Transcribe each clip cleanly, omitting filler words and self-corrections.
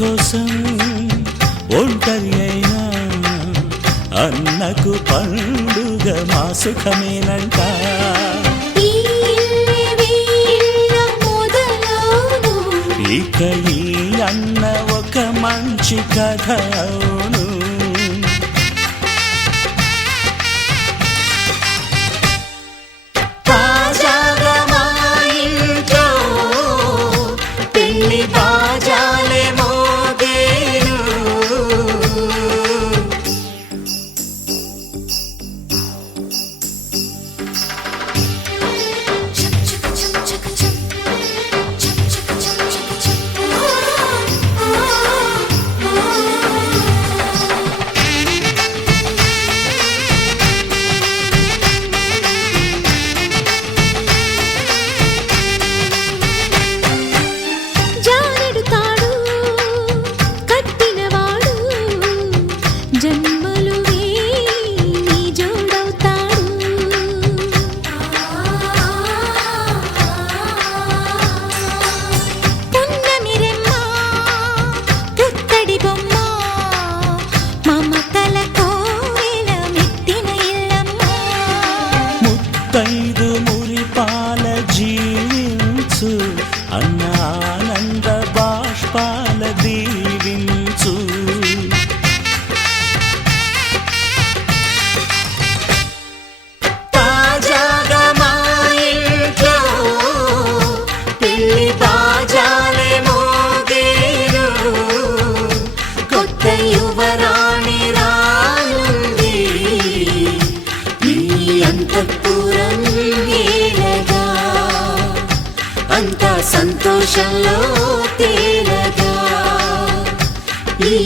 కోసం ఒంటరి అయినా అన్నకు పండుగ మా సుఖమేనంట. ఇక ఈ అన్న ఒక మంచి కథ అవును. తాజాగా మా ఇంట్లో పెళ్లి బాజాలే మోగేను. ముత్తైదు మురిపాల జీవించు అన్న ఆనంద బాష్పాల దీవించు. తాజాగా మా ఇంట్లో పెళ్లి బాజాలే మోగేను. కొత్త యువరాణి రానుంది ఈ అంతఃపురం ఏలగా. అంతా సంతోషంలో తేలగా ఈ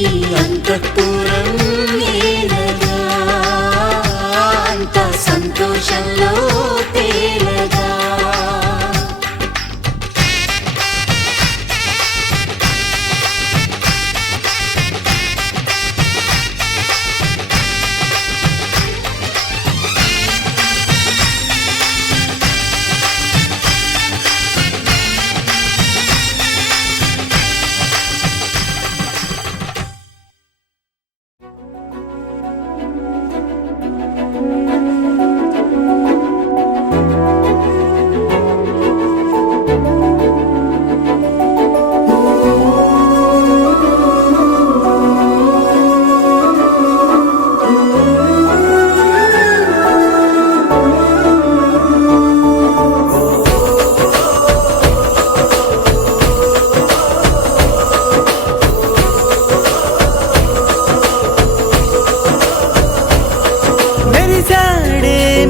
అంతఃపురం ఏలగా. అంతా సంతోషంలో తేలగా.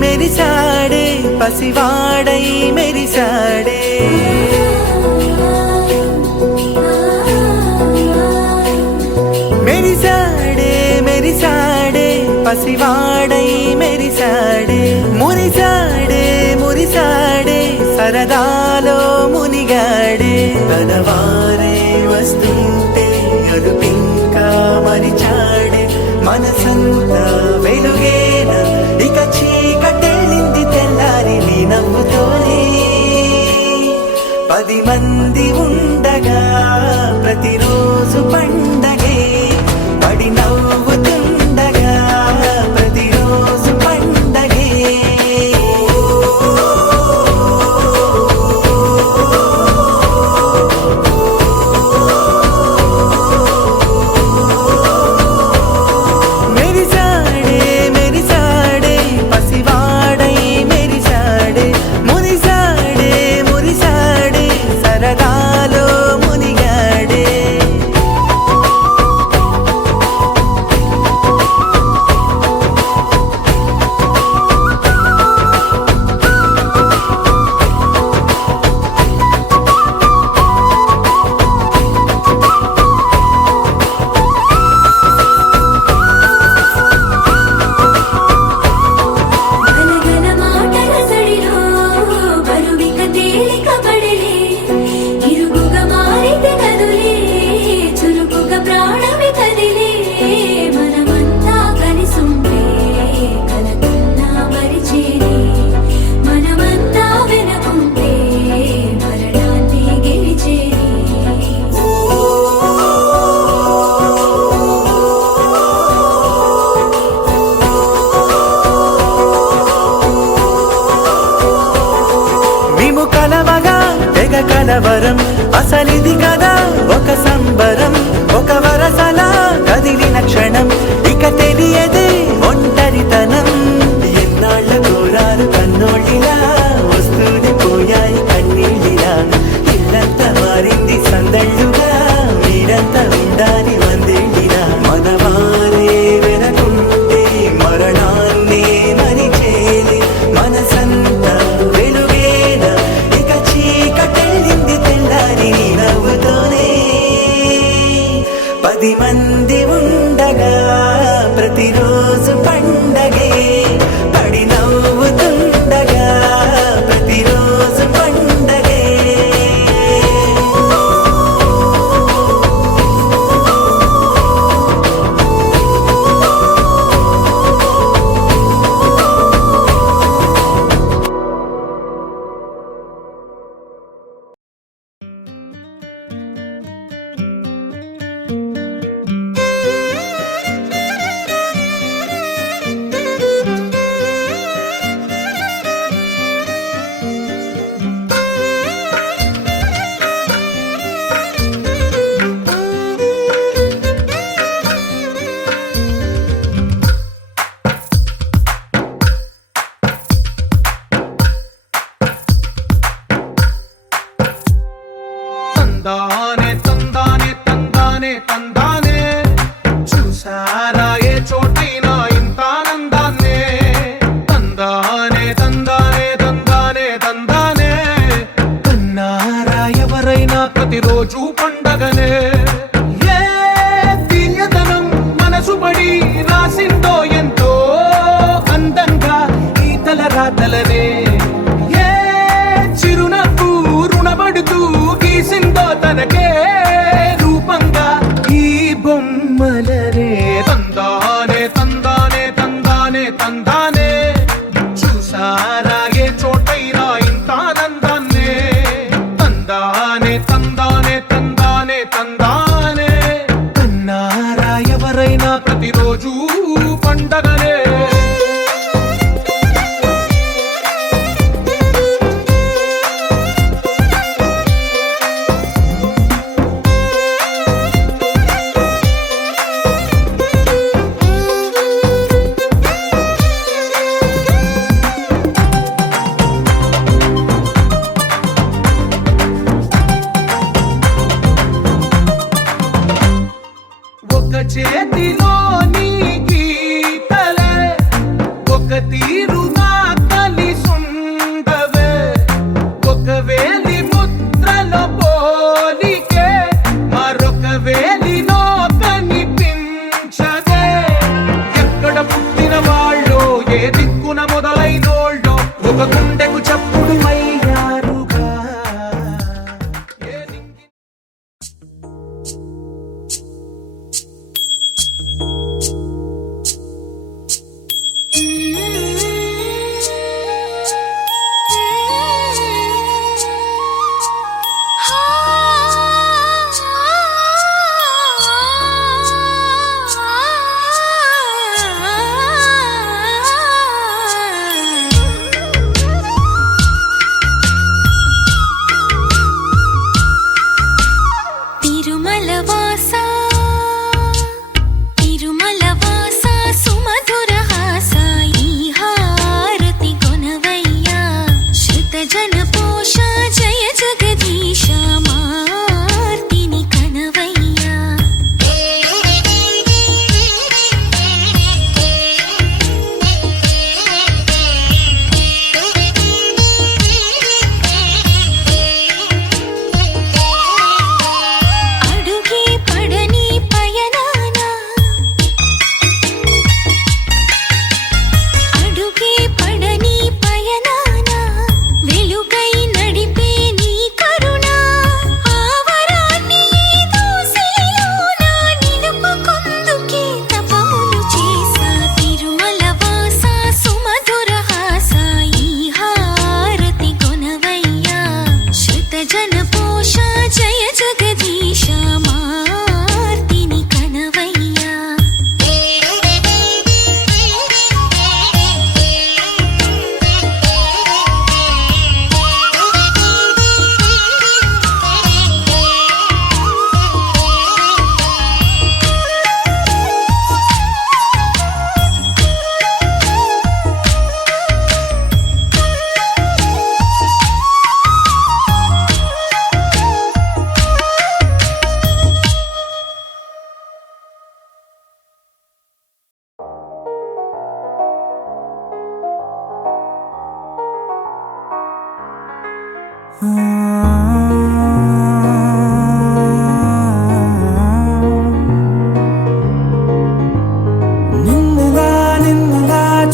మెరిసాడే పసివాడై మెరిసాడే. మెరిసాడే మెరిసాడే పసివాడై మెరిసాడే. మురిసాడే మురిసాడే సరదాలో మునిగాడే. తనవారే వస్తుంటే అదుపింకా మరిచాడే. మనసంతా వెలుగేన ఇక చీకటెళ్ళింది తెల్లారి నీ నవ్వుతోనే. 10 మంది ఉండగా ప్రతిరోజు పండగే. పడి నవ్వుతుండగా ప్రతిరోజు పండగే. మురిసాడే మురిసాడే సరదాలో మునిగాడే. కలవరం అసలిది కదా ఒక సంబరం ఒక వరసలా కదిలిన క్షణం ఇక తెలియదే ఒంటరితనం ఎన్నాళ్ళ కోరాలు కన్నోళ్ళిలా వస్తూనే పోయాయి కన్నీళ్ళిలా ఇల్లంతా మారింది సందళ్ళుగా మీరంతా ఉండాలి వందేళ్ళిలా మనవారే వెనకుంటే మరణాన్నే మరిచేది మనసంతా వెలుగేన ఇక చీకటెళ్ళింది తెల్లారి నీ నవ్వుతోనే 10 మంది ఉండగా ప్రతిరోజు పండగే పడి నవ్వుతుండగా ప్రతిరోజు పండగే తందానే తందానే తందానే తందానే చూసారా ఏ చోటైనా ఇంత ఆనందాన్నే తందానే తందానే తందానే తందానే కన్నారా ఎవరైనా ప్రతిరోజు పండగనే ఏ తీయదనం మనసు పడి రాసిందో ఎంతో అందంగా ఈ తలరాతలనే ఏ చిరునవ్వు రుణపడుతూ గీసిందో తనకే రూపంగా ఈ బొమ్మలనే తందానే తందానే తందానే తందానే చూసారా ఏ చోటైనా ఇంత ఆనందాన్నే తందానే తందానే తందానే తందానే కన్నారా ఎవరైనా ప్రతిరోజు పండగనే ఒక చేతిలో నీ గీతలే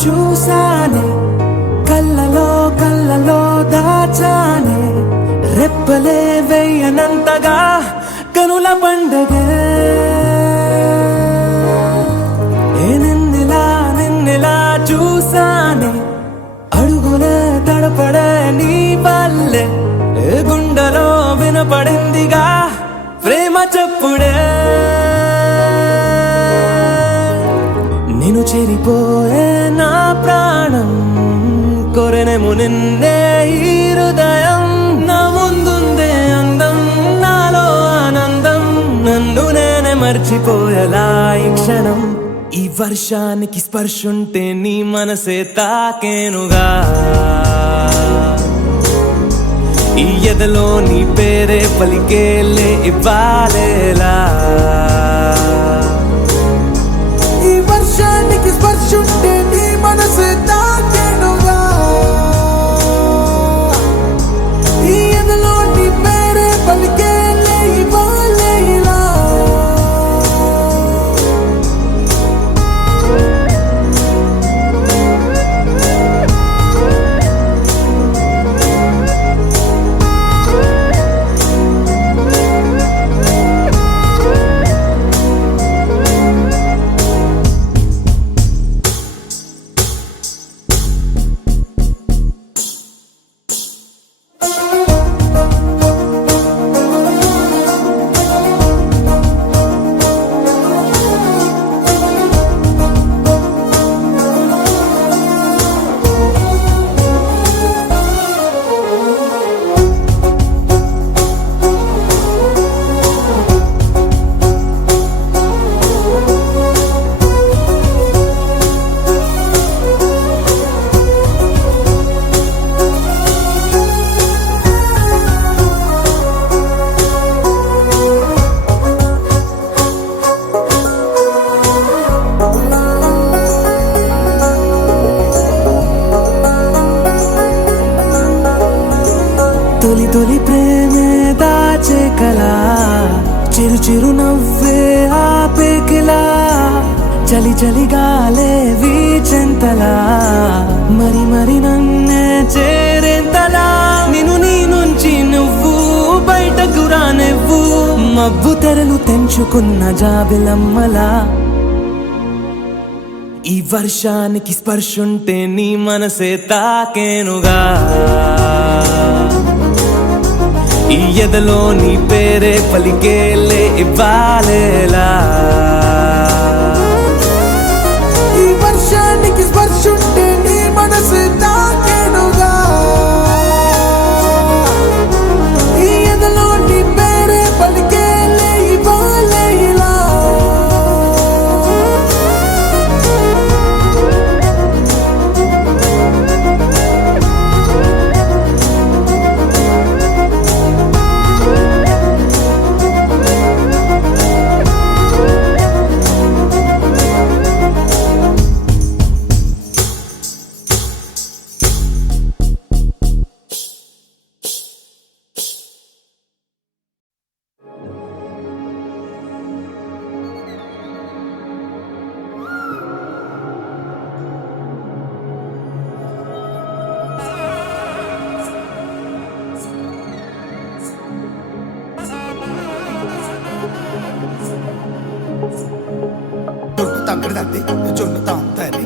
చూసానే కళ్ళలో దాచానే రెప్పలే వెయ్యనంతగా కనుల పండగే నిన్నెలా చూసానే అడుగులే తడపడే నీ వల్లే గుండెలో వినపడిందిగా ప్రేమ చెప్పుడే నేను చెరిపోయే నా ప్రాణం కొరెనేమో నిన్నే ఈ హృదయం నా ముందుందే అందం నాలో ఆనందం నన్ను నేనే మర్చిపోయేలా ఈ క్షణం ఈ వర్షానికి స్పర్శుంటే నీ మనసే తాకేనుగా ఈ ఎదలో నీ పేరే పలికేలే ఇవ్వాలేలా ఈ వర్షానికి స్పర్శుంటే నీ మనసే తాకేనుగా ఈ ఎదలో నీ పేరే పలికేలే ఇవ్వాలేలా తొలి ప్రేమే దాచే కలా చిరు నవ్వే ఆపేకిలా చలి గాలే వీచెంతలా మరి నన్నే చేరేంతలా నిన్ను నీ నుంచి నువ్వు బయటకు రానివ్వు మబ్బు తెరలు తెంచుకున్న జాబిలమ్మలా ఈ వర్షానికి స్పర్శుంటే నీ మనసే తాకేనుగా ఈ ఎదలో నీ పేరే పలికేలే ఇవ్వాలేలా ఈ వర్షానికి స్పర్శుంటే నీ మనసు తాకేనుగా ఈ ఎదలో నీ పేరే పలికేలే ఇవ్వాలేలా తగ్గడదండి జొన్ను తాగుతాది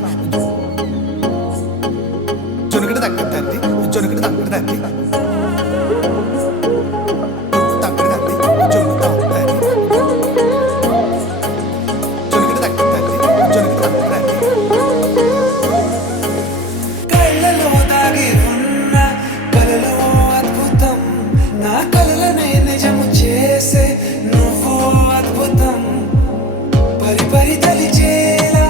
జొనుగడ తగ్గదండి జొనుగడ తగ్గడదండి తగ్గడదండి జొన్ను తాగుతాది జొనుగడ తగ్గదండి జొనుగడ తగ్గదండి కళ్ళలో దాగి ఉన్న కలలో అద్భుతం నా కలలనే నిజము చేసే నువ్వు అద్భుతం పరి తలిచేలా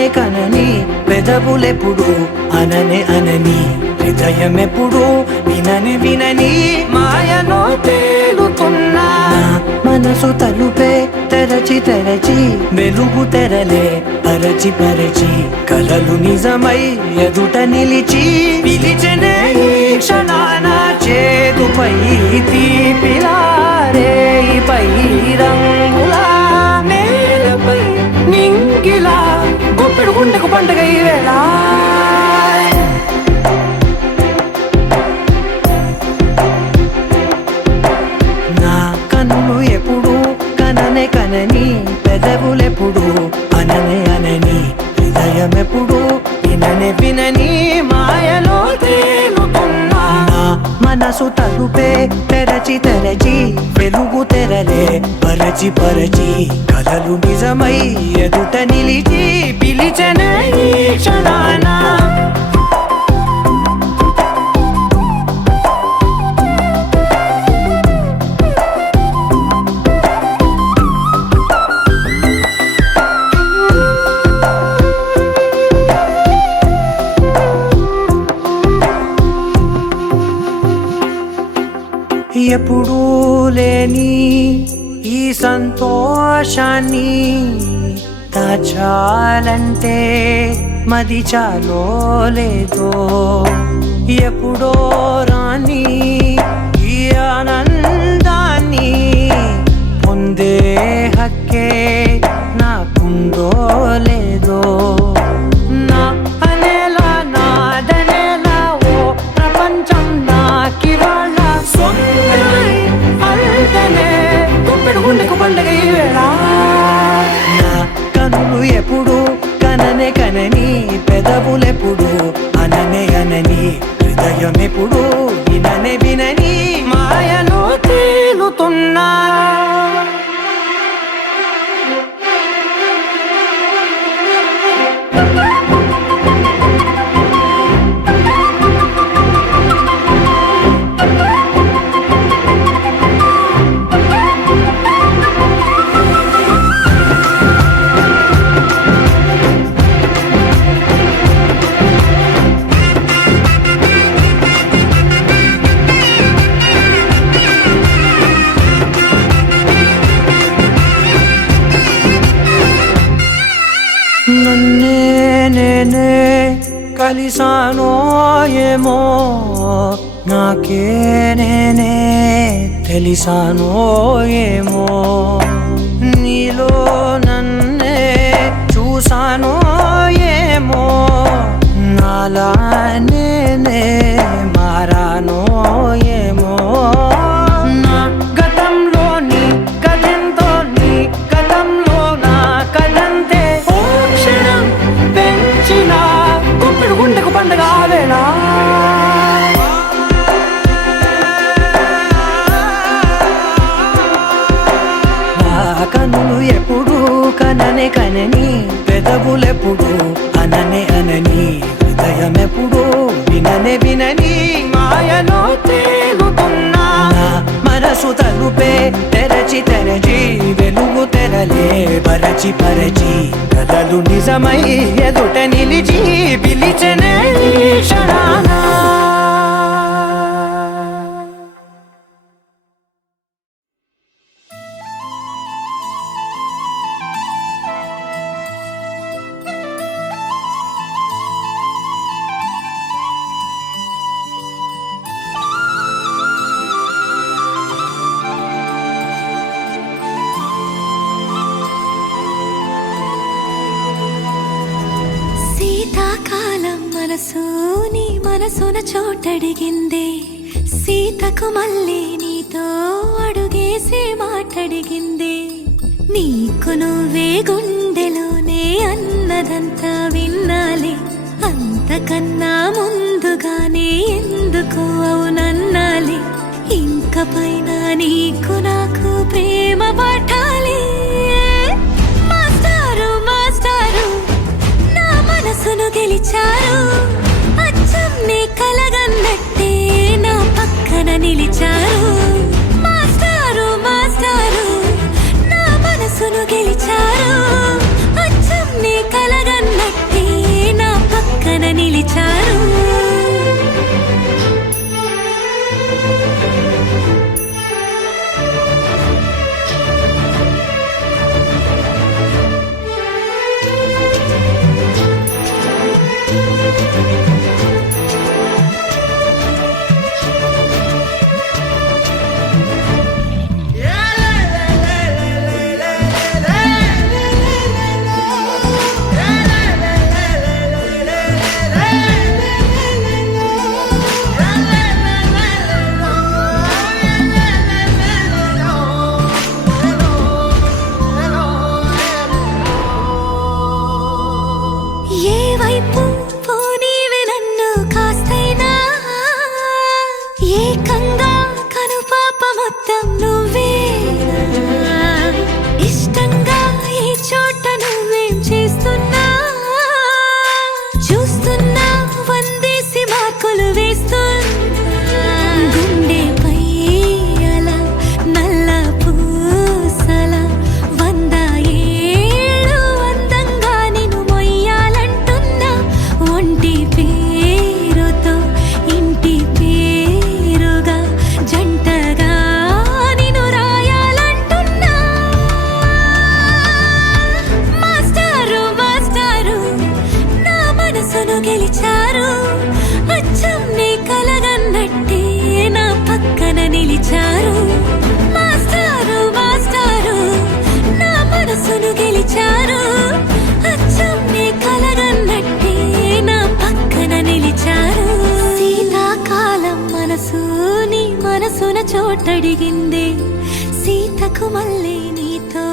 కననే కనని పెదవులెప్పుడు అననే అనని హృదయం ఎప్పుడు వినని వినని మాయలో తేలుతున్నా మనసు తలుపే తెరచి తెరచి వెలుగు తెరలే పరచి పరచి కలలు నిజమై ఎదుట నిలిచి పిలిచెనే ఈ క్షణాన చేదుపై తీపిలారేపై రంగులా నేలపై నింగిలా గుప్పెడు గుండెకు పండుగ ఈ వేళ నా కన్నులు ఎప్పుడు కననే కనని పెదవులెప్పుడు అననే అనని హృదయం ఎప్పుడు విననే వినని మాయలో తేలుతున్నా నా మనసు తలుపే తెరచి తెరచి వెలుగు తెరలే పరచి పరచి కలలు నిజమై ఎదుట నిలిచి పిలిచెనే ఈ క్షణాన ఎప్పుడూ లేని ఈ సంతోషాన్ని దాచాలంటే మది చాలో లేదో ఎప్పుడో రాని ఈ ఆనందాన్ని పొందే హక్కే నాకుందో లేదో నా అనేలా నాదనేలా ఓ ప్రపంచం నాకివాళ్ళ సొంతమై అల్దనే గుప్పెడు గుండెకు పండుగ ఈ వేళ నా కనులు ఎప్పుడు కననే కనని పెదవులెప్పుడు అననే అనని హృదయం ఎప్పుడు విననే వినని మాయలో తేలుతున్నా నన్నే నేనే కలిసానో ఏమో నాకే నేనే తెలిసానో ఏమో నీలో నన్నే చూసానో ఏమో నాలా నేనే మారానో ఏమో నా గతంలోని గతంతో నీ గతంలో నా కదంతే ఓ క్షణం పెంచిన గుప్పెడు గుండెకు పండుగ వేళ కనులు ఎప్పుడు కననే కనని పెదవులెప్పుడు అననే అనని హృదయం ఎప్పుడు విననే వినని మాయలో తేలుతున్నా నా మనసు తలుపే తెరచి తెరచి వెలుగు తెరలే పరచి పరచి కలలు నిజమై ఎదుట నిలిచి పిలిచెనే ఈ క్షణాన శీతాకాలం మనసు నీ మనసున చోటడిగిందే సీతకు మళ్ళీ నీతో అడుగేసి మాటడిగిందే నీకు నువ్వే గుండెలోనే అన్నదంతా విన్నాలే అంతకన్నా ముందుగానే ఎందుకు అవునన్నాలే ఇంక పైన నీకు నాకు ప్రేమ పాఠాలే మాస్టారు మాస్టారు నా మనసును గెలిచారు అచ్చం నీ కలగన్నట్టే నా పక్కన నిలిచారు మాస్టారు మాస్టారు నా మనసును గెలిచారు అచ్చం నీ కలగన్నట్టే మొత్తం నువ్వేనా ఇష్టంగా ఈ చోట నువ్వేం చేస్తున్నా చూస్తున్నా వందేసి మార్కులు వేస్తున్నా గుండెపై అలా నల్ల పూసల 100 ఏళ్ళు అందంగా నిన్ను మొయ్యాలంటున్నా ఒంటి పేరుతో ఇంటి పేరుగా జంటగా నిన్ను రాయాలంటున్నా మాస్టారు మాస్టారు నా మనసును గెలిచారు అచ్చం నీ కలగన్నట్టే నా పక్కన నిలిచారు మాస్టారు మాస్టారు నా మనసును గెలిచారు అచ్చం నీ కలగన్నట్టే నా పక్కన నిలిచారు శీతాకాలం మనసు నీ మనసున చోటడిగింది సీతకు మళ్ళీ నీతో